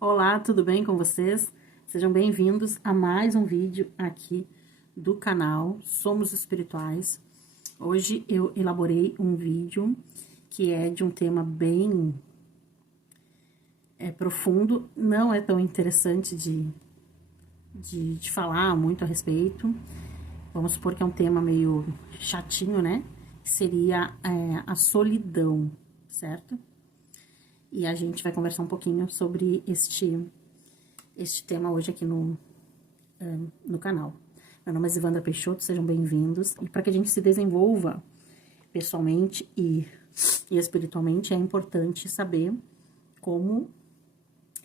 Olá, tudo bem com vocês? Sejam bem-vindos a mais um vídeo aqui do canal Somos Espirituais. Hoje eu elaborei um vídeo que é de um tema bem profundo, não é tão interessante de falar muito a respeito. Vamos supor que é um tema meio chatinho, né? Seria a solidão, certo? E a gente vai conversar um pouquinho sobre este tema hoje aqui no canal. Meu nome é Zivandra Peixoto, sejam bem-vindos. E para que a gente se desenvolva pessoalmente e espiritualmente, é importante saber como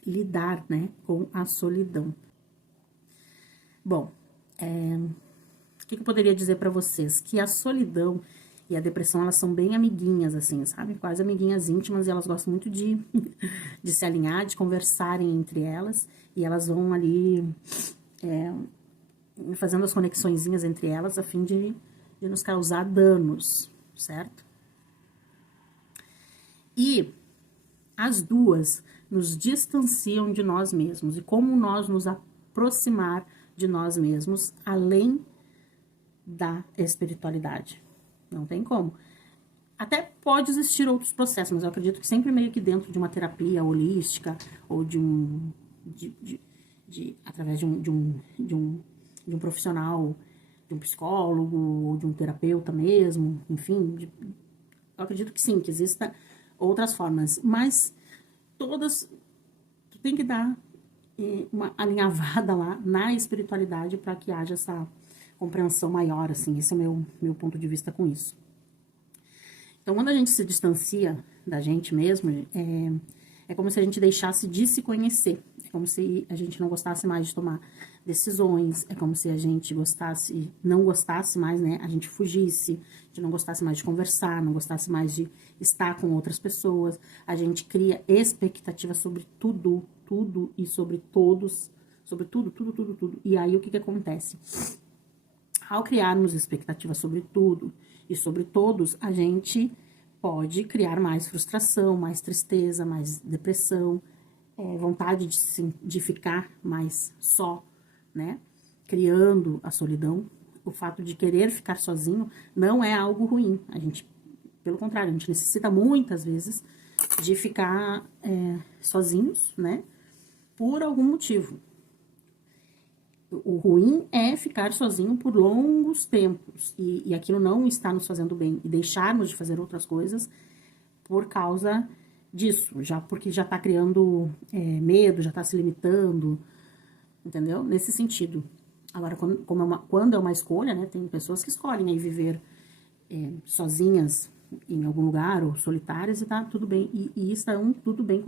lidar, né, com a solidão. Bom, o que eu poderia dizer para vocês? Que a solidão e a depressão, elas são bem amiguinhas, assim, sabe? Quase amiguinhas íntimas, e elas gostam muito de se alinhar, de conversarem entre elas, e elas vão ali fazendo as conexõezinhas entre elas, a fim de nos causar danos, certo? E as duas nos distanciam de nós mesmos, e como nós nos aproximar de nós mesmos, além da espiritualidade. Não tem como. Até pode existir outros processos, mas eu acredito que sempre meio que dentro de uma terapia holística, ou através de um profissional, de um psicólogo, ou de um terapeuta mesmo, enfim, eu acredito que sim, que existam outras formas, mas todas, tu tem que dar uma alinhavada lá na espiritualidade para que haja essa compreensão maior, assim, esse é o meu ponto de vista com isso. Então, quando a gente se distancia da gente mesmo, é como se a gente deixasse de se conhecer, é como se a gente não gostasse mais de tomar decisões, é como se a gente não gostasse mais, né, a gente fugisse, a gente não gostasse mais de conversar, não gostasse mais de estar com outras pessoas, a gente cria expectativa sobre tudo e sobre todos, sobre tudo, e aí o que acontece? Ao criarmos expectativas sobre tudo e sobre todos, a gente pode criar mais frustração, mais tristeza, mais depressão, vontade de ficar mais só, né? Criando a solidão. O fato de querer ficar sozinho não é algo ruim. A gente, pelo contrário, a gente necessita muitas vezes de ficar sozinhos, né? Por algum motivo. O ruim é ficar sozinho por longos tempos e aquilo não está nos fazendo bem e deixarmos de fazer outras coisas por causa disso, porque já tá criando medo, já tá se limitando, entendeu? Nesse sentido. Agora, quando é uma escolha, né, tem pessoas que escolhem aí viver sozinhas em algum lugar ou solitárias e tá tudo bem, e estão tudo bem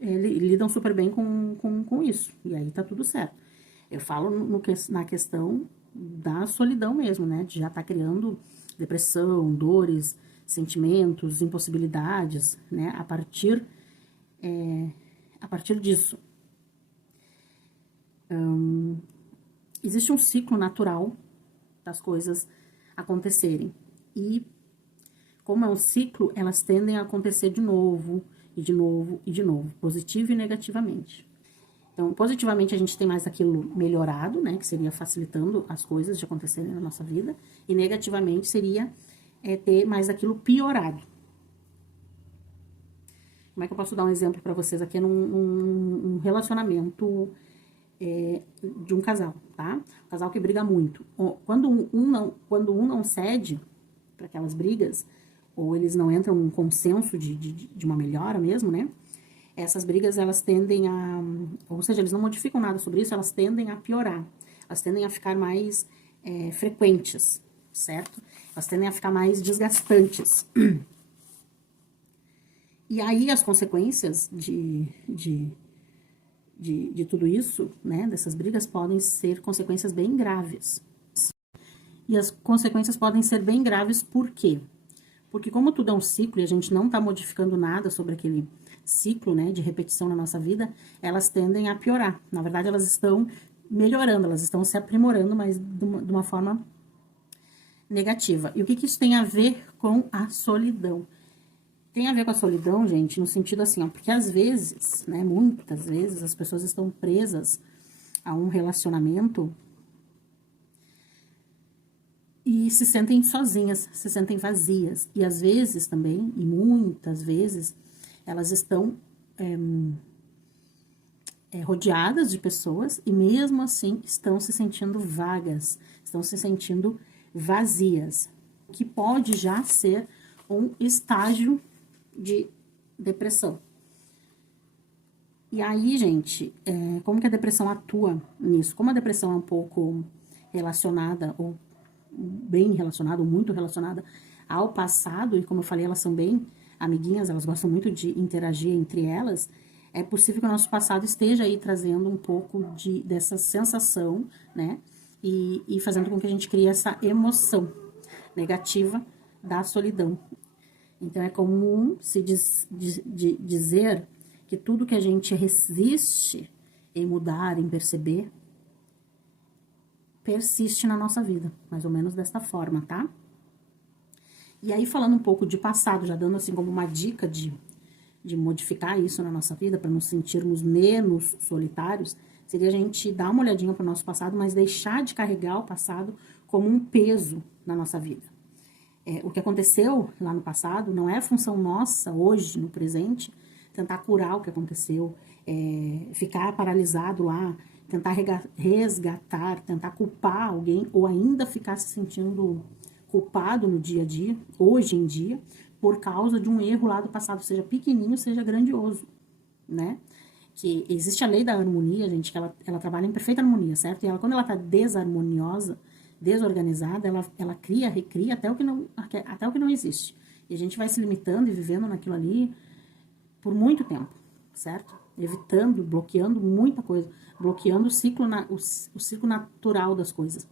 lidam super bem com isso, e aí tá tudo certo. Eu falo na questão da solidão mesmo, né? De já estar criando depressão, dores, sentimentos, impossibilidades, né? A partir disso. Existe um ciclo natural das coisas acontecerem. E, como é um ciclo, elas tendem a acontecer de novo, e de novo, e de novo, positivo e negativamente. Então, positivamente, a gente tem mais aquilo melhorado, né? Que seria facilitando as coisas de acontecerem na nossa vida. E negativamente seria ter mais aquilo piorado. Como é que eu posso dar um exemplo para vocês aqui? Num relacionamento de um casal, tá? Um casal que briga muito. Quando um não cede para aquelas brigas, ou eles não entram num consenso de uma melhora mesmo, né? Essas brigas, elas tendem ou seja, eles não modificam nada sobre isso, elas tendem a piorar, elas tendem a ficar mais frequentes, certo? Elas tendem a ficar mais desgastantes. E aí, as consequências de tudo isso, né, dessas brigas, podem ser consequências bem graves. E as consequências podem ser bem graves por quê? Porque como tudo é um ciclo e a gente não tá modificando nada sobre aquele ciclo, né, de repetição na nossa vida, elas tendem a piorar. Na verdade, elas estão melhorando, elas estão se aprimorando, mas de uma forma negativa. E o que isso tem a ver com a solidão? Tem a ver com a solidão, gente, no sentido assim, ó, porque às vezes, né, muitas vezes, as pessoas estão presas a um relacionamento e se sentem sozinhas, se sentem vazias. E às vezes também, e muitas vezes, elas estão rodeadas de pessoas e mesmo assim estão se sentindo vagas, estão se sentindo vazias, que pode já ser um estágio de depressão. E aí, gente, como que a depressão atua nisso? Como a depressão é um pouco relacionada, ou bem relacionada, ou muito relacionada ao passado, e como eu falei, elas são bem amiguinhas, elas gostam muito de interagir entre elas, é possível que o nosso passado esteja aí trazendo um pouco dessa sensação, né? E fazendo com que a gente crie essa emoção negativa da solidão. Então, é comum se dizer que tudo que a gente resiste em mudar, em perceber, persiste na nossa vida, mais ou menos desta forma, tá? E aí, falando um pouco de passado, já dando assim como uma dica de modificar isso na nossa vida, para nos sentirmos menos solitários, seria a gente dar uma olhadinha para o nosso passado, mas deixar de carregar o passado como um peso na nossa vida. O que aconteceu lá no passado não é função nossa, hoje, no presente, tentar curar o que aconteceu, ficar paralisado lá, tentar resgatar, tentar culpar alguém, ou ainda ficar se sentindo culpado no dia a dia, hoje em dia, por causa de um erro lá do passado, seja pequenininho, seja grandioso, né? Que existe a lei da harmonia, gente, que ela trabalha em perfeita harmonia, certo? E ela, quando ela tá desarmoniosa, desorganizada, ela cria, recria até o que não existe. E a gente vai se limitando e vivendo naquilo ali por muito tempo, certo? Evitando, bloqueando muita coisa, bloqueando o ciclo natural das coisas.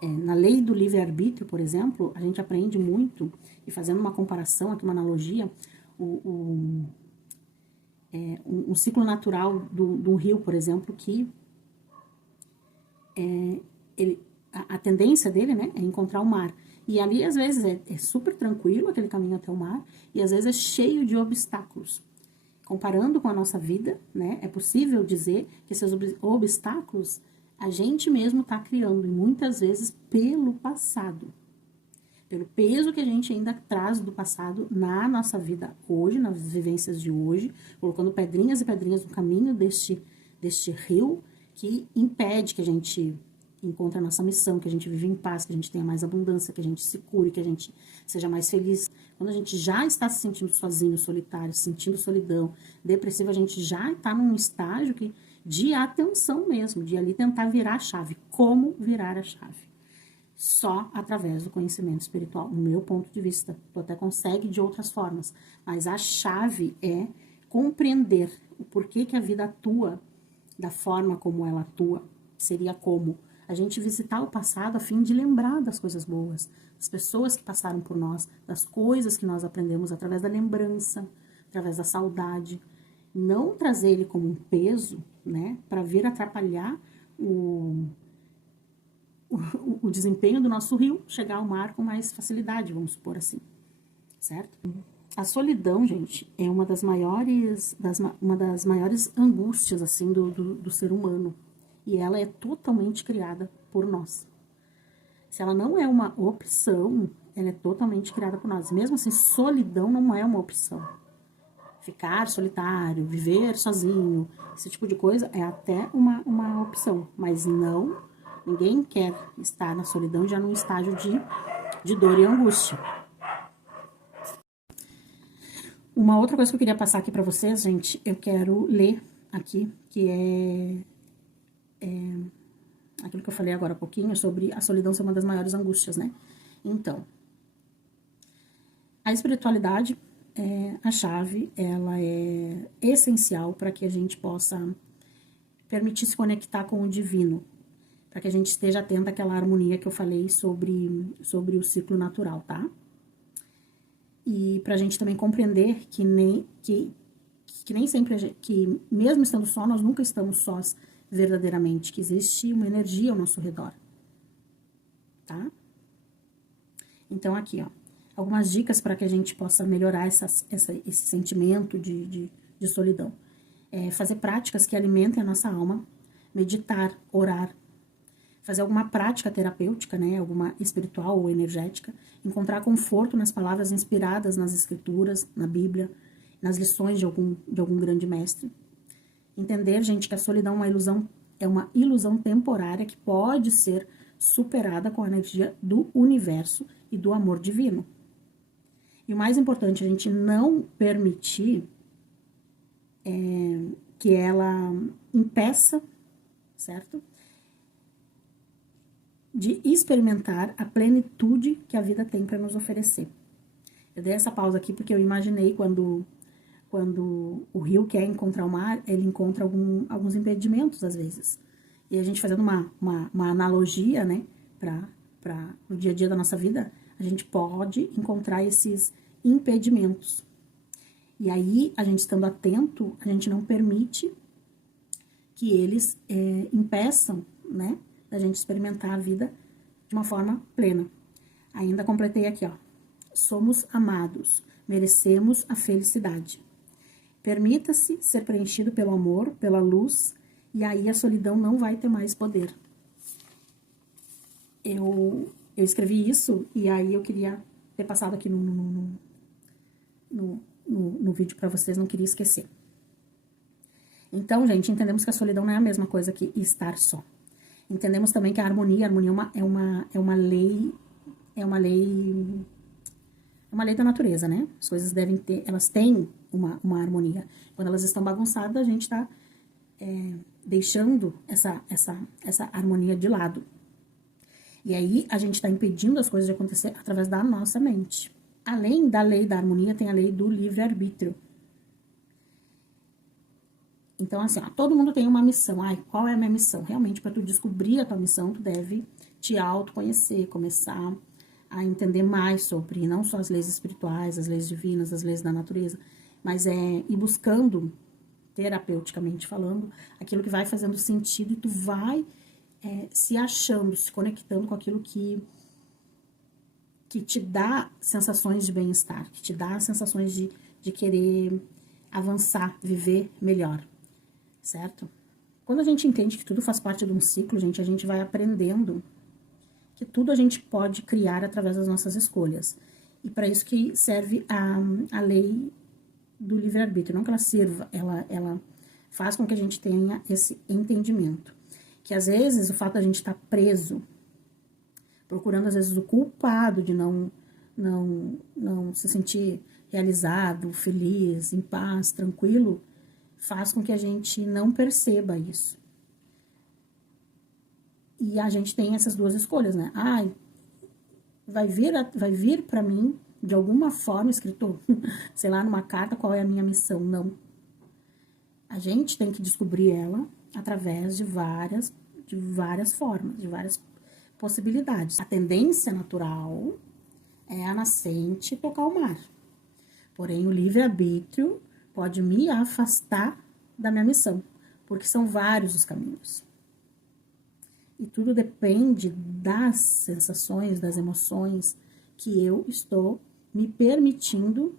Na lei do livre-arbítrio, por exemplo, a gente aprende muito, e fazendo uma comparação aqui, uma analogia, um ciclo natural do rio, por exemplo, que a tendência dele, né, é encontrar o mar. E ali, às vezes, é super tranquilo aquele caminho até o mar, e às vezes é cheio de obstáculos. Comparando com a nossa vida, né, é possível dizer que esses obstáculos a gente mesmo está criando, e muitas vezes pelo passado. Pelo peso que a gente ainda traz do passado na nossa vida hoje, nas vivências de hoje, colocando pedrinhas e pedrinhas no caminho deste rio que impede que a gente encontre a nossa missão, que a gente viva em paz, que a gente tenha mais abundância, que a gente se cure, que a gente seja mais feliz. Quando a gente já está se sentindo sozinho, solitário, sentindo solidão, depressivo, a gente já está num estágio de atenção mesmo, de ali tentar virar a chave. Como virar a chave? Só através do conhecimento espiritual, no meu ponto de vista. Tu até consegue de outras formas, mas a chave é compreender o porquê que a vida atua da forma como ela atua. Seria como a gente visitar o passado a fim de lembrar das coisas boas, das pessoas que passaram por nós, das coisas que nós aprendemos através da lembrança, através da saudade. Não trazer ele como um peso, né, para vir atrapalhar o desempenho do nosso rio, chegar ao mar com mais facilidade, vamos supor assim, certo? A solidão, gente, é uma das maiores angústias, assim, do ser humano. E ela é totalmente criada por nós. Se ela não é uma opção, ela é totalmente criada por nós. Mesmo assim, solidão não é uma opção. Ficar solitário, viver sozinho, esse tipo de coisa é até uma opção. Mas não, ninguém quer estar na solidão já num estágio de dor e angústia. Uma outra coisa que eu queria passar aqui pra vocês, gente, eu quero ler aqui, que é aquilo que eu falei agora há pouquinho, sobre a solidão ser uma das maiores angústias, né? Então, a espiritualidade a chave, ela é essencial para que a gente possa permitir se conectar com o divino, para que a gente esteja atento àquela harmonia que eu falei sobre o ciclo natural, tá? E para a gente também compreender que nem sempre, que mesmo estando só, nós nunca estamos sós verdadeiramente, que existe uma energia ao nosso redor, tá? Então, aqui, ó. algumas dicas para que a gente possa melhorar esse sentimento de solidão. Fazer práticas que alimentem a nossa alma, meditar, orar, fazer alguma prática terapêutica, né, alguma espiritual ou energética, encontrar conforto nas palavras inspiradas nas escrituras, na Bíblia, nas lições de algum grande mestre. Entender, gente, que a solidão é uma ilusão temporária que pode ser superada com a energia do universo e do amor divino. E o mais importante, a gente não permitir que ela impeça, certo? De experimentar a plenitude que a vida tem para nos oferecer. Eu dei essa pausa aqui porque eu imaginei quando o rio quer encontrar o mar, ele encontra alguns impedimentos às vezes. E a gente fazendo uma analogia, né, para o dia a dia da nossa vida, a gente pode encontrar esses impedimentos. E aí, a gente estando atento, a gente não permite que eles impeçam, né, da gente experimentar a vida de uma forma plena. Ainda completei aqui, ó. Somos amados, merecemos a felicidade. Permita-se ser preenchido pelo amor, pela luz, e aí a solidão não vai ter mais poder. Eu escrevi isso, e aí eu queria ter passado aqui no vídeo para vocês, não queria esquecer. Então, gente, entendemos que a solidão não é a mesma coisa que estar só. Entendemos também que a harmonia é uma lei da natureza, né? As coisas elas têm uma harmonia. Quando elas estão bagunçadas, a gente está deixando essa harmonia de lado. E aí, a gente está impedindo as coisas de acontecer através da nossa mente. Além da lei da harmonia, tem a lei do livre-arbítrio. Então, assim, ó, todo mundo tem uma missão. Ai, qual é a minha missão? Realmente, para tu descobrir a tua missão, tu deve te autoconhecer, começar a entender mais sobre, não só as leis espirituais, as leis divinas, as leis da natureza, mas ir buscando, terapeuticamente falando, aquilo que vai fazendo sentido e tu vai se achando, se conectando com aquilo que te dá sensações de bem-estar, que te dá sensações de querer avançar, viver melhor, certo? Quando a gente entende que tudo faz parte de um ciclo, gente, a gente vai aprendendo que tudo a gente pode criar através das nossas escolhas. E para isso que serve a lei do livre-arbítrio. Não que ela sirva, ela faz com que a gente tenha esse entendimento. Que às vezes o fato da gente estar preso, procurando às vezes o culpado de não se sentir realizado, feliz, em paz, tranquilo, faz com que a gente não perceba isso. E a gente tem essas duas escolhas, né? Ai, vai vir para mim, de alguma forma, escrito, sei lá, numa carta, qual é a minha missão. Não. A gente tem que descobrir ela através de várias formas, de várias possibilidades. A tendência natural é a nascente tocar o mar. Porém, o livre-arbítrio pode me afastar da minha missão, porque são vários os caminhos. E tudo depende das sensações, das emoções que eu estou me permitindo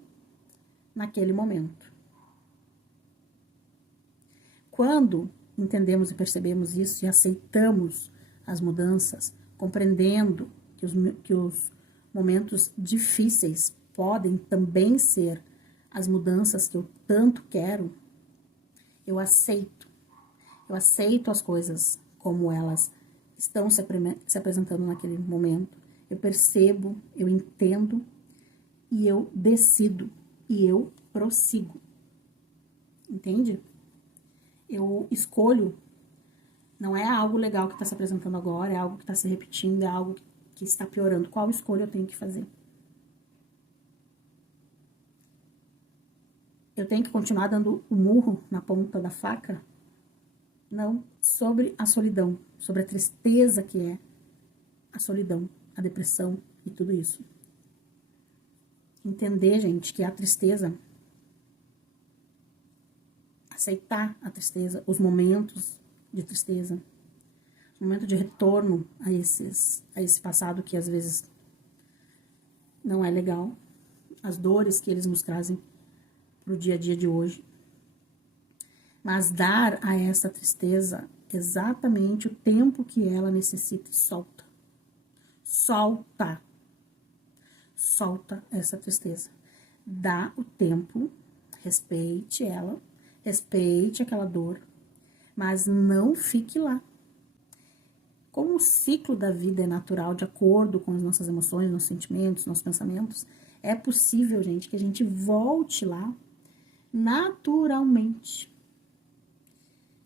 naquele momento. Quando entendemos e percebemos isso e aceitamos as mudanças, compreendendo que os momentos difíceis podem também ser as mudanças que eu tanto quero, eu aceito as coisas como elas estão se apresentando naquele momento, eu percebo, eu entendo e eu decido e eu prossigo, entende? Eu escolho, não é algo legal que está se apresentando agora, é algo que está se repetindo, é algo que está piorando. Qual escolha eu tenho que fazer? Eu tenho que continuar dando o murro na ponta da faca? Não, sobre a solidão, sobre a tristeza que é a solidão, a depressão e tudo isso. Entender, gente, que a tristeza, aceitar a tristeza, os momentos de tristeza, o momento de retorno a esse passado que às vezes não é legal, as dores que eles nos trazem pro dia a dia de hoje. Mas dar a essa tristeza exatamente o tempo que ela necessita e solta. Solta. Solta essa tristeza. Dá o tempo, respeite ela, respeite aquela dor, mas não fique lá. Como o ciclo da vida é natural, de acordo com as nossas emoções, nossos sentimentos, nossos pensamentos, é possível, gente, que a gente volte lá naturalmente.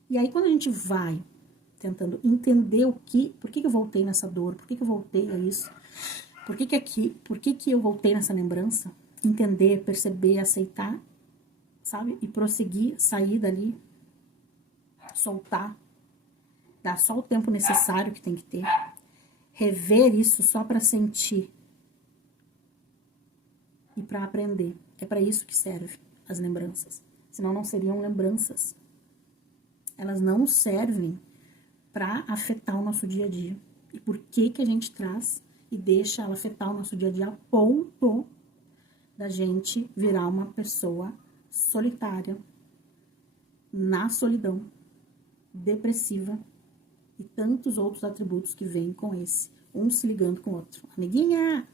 E aí, quando a gente vai tentando entender por que eu voltei nessa dor, por que eu voltei a isso, por que eu voltei nessa lembrança, entender, perceber, aceitar, sabe? E prosseguir, sair dali, soltar, dar só o tempo necessário que tem que ter, rever isso só para sentir e para aprender. É para isso que serve as lembranças. Senão não seriam lembranças. Elas não servem para afetar o nosso dia a dia. E por que a gente traz e deixa ela afetar o nosso dia a dia a ponto da gente virar uma pessoa solitária, na solidão, depressiva e tantos outros atributos que vêm com esse, um se ligando com o outro. Amiguinha,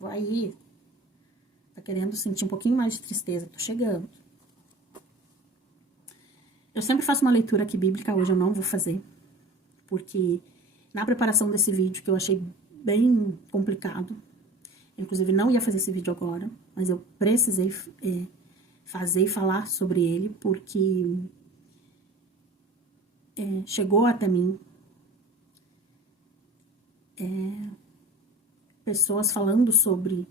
vai aí. Tá querendo sentir um pouquinho mais de tristeza? Tô chegando. Eu sempre faço uma leitura aqui bíblica, hoje eu não vou fazer, porque na preparação desse vídeo, que eu achei bem complicado, inclusive não ia fazer esse vídeo agora, mas eu precisei fazer e falar sobre ele, porque chegou até mim pessoas falando sobre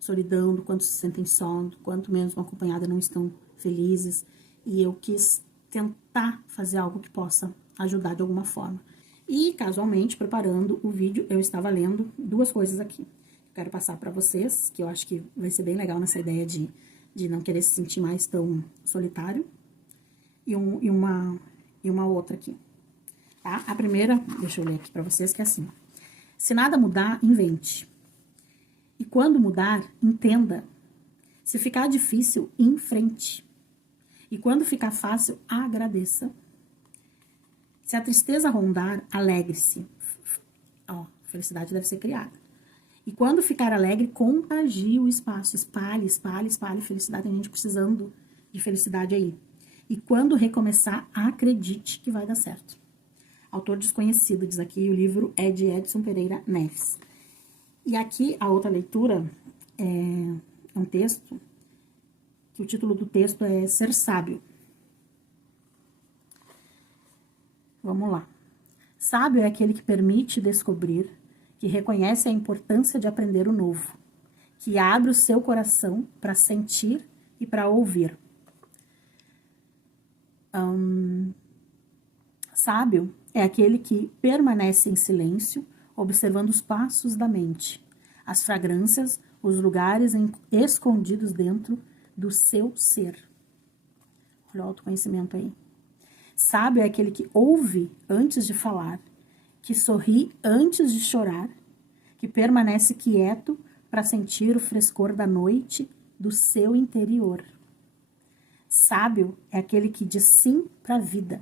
solidão, do quanto se sentem só, do quanto mesmo acompanhada não estão felizes, e eu quis tentar fazer algo que possa ajudar de alguma forma. E, casualmente, preparando o vídeo, eu estava lendo duas coisas aqui. Quero passar para vocês, que eu acho que vai ser bem legal nessa ideia de não querer se sentir mais tão solitário. E uma outra aqui, tá? A primeira, deixa eu ler aqui para vocês, que é assim. Se nada mudar, invente. E quando mudar, entenda. Se ficar difícil, enfrente. E quando ficar fácil, agradeça. Se a tristeza rondar, alegre-se. Ó, felicidade deve ser criada. E quando ficar alegre, contagie o espaço. Espalhe, espalhe, espalhe felicidade. Tem gente precisando de felicidade aí. E quando recomeçar, acredite que vai dar certo. Autor desconhecido, diz aqui, o livro é de Edson Pereira Neves. E aqui, a outra leitura é um texto, que o título do texto é Ser Sábio. Vamos lá. Sábio é aquele que permite descobrir, que reconhece a importância de aprender o novo, que abre o seu coração para sentir e para ouvir. Sábio é aquele que permanece em silêncio, observando os passos da mente, as fragrâncias, os lugares escondidos dentro do seu ser. Olha o autoconhecimento aí. Sábio é aquele que ouve antes de falar, que sorri antes de chorar, que permanece quieto para sentir o frescor da noite do seu interior. Sábio é aquele que diz sim para a vida,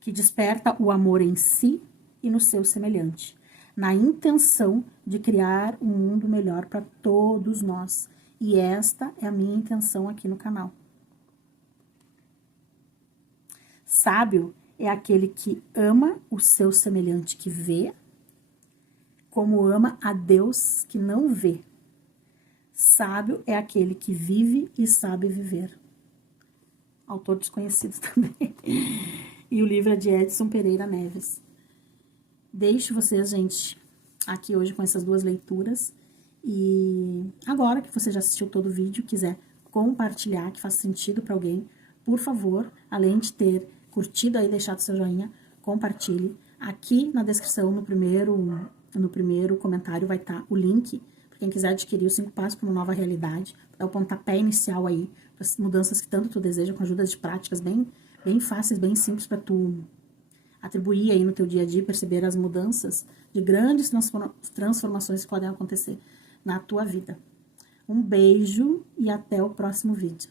que desperta o amor em si e no seu semelhante, na intenção de criar um mundo melhor para todos nós. E esta é a minha intenção aqui no canal. Sábio é aquele que ama o seu semelhante que vê, como ama a Deus que não vê. Sábio é aquele que vive e sabe viver. Autor desconhecido também. E o livro é de Edson Pereira Neves. Deixo vocês, gente, aqui hoje com essas duas leituras. E agora que você já assistiu todo o vídeo, quiser compartilhar, que faz sentido para alguém, por favor, além de ter curtido aí, deixado seu joinha, compartilhe. Aqui na descrição, no primeiro comentário, vai estar o link para quem quiser adquirir os 5 passos para uma nova realidade, dar o pontapé inicial aí, para as mudanças que tanto tu deseja, com ajudas de práticas bem fáceis, bem simples para tu atribuir aí no teu dia a dia, perceber as mudanças de grandes transformações que podem acontecer na tua vida. Um beijo e até o próximo vídeo.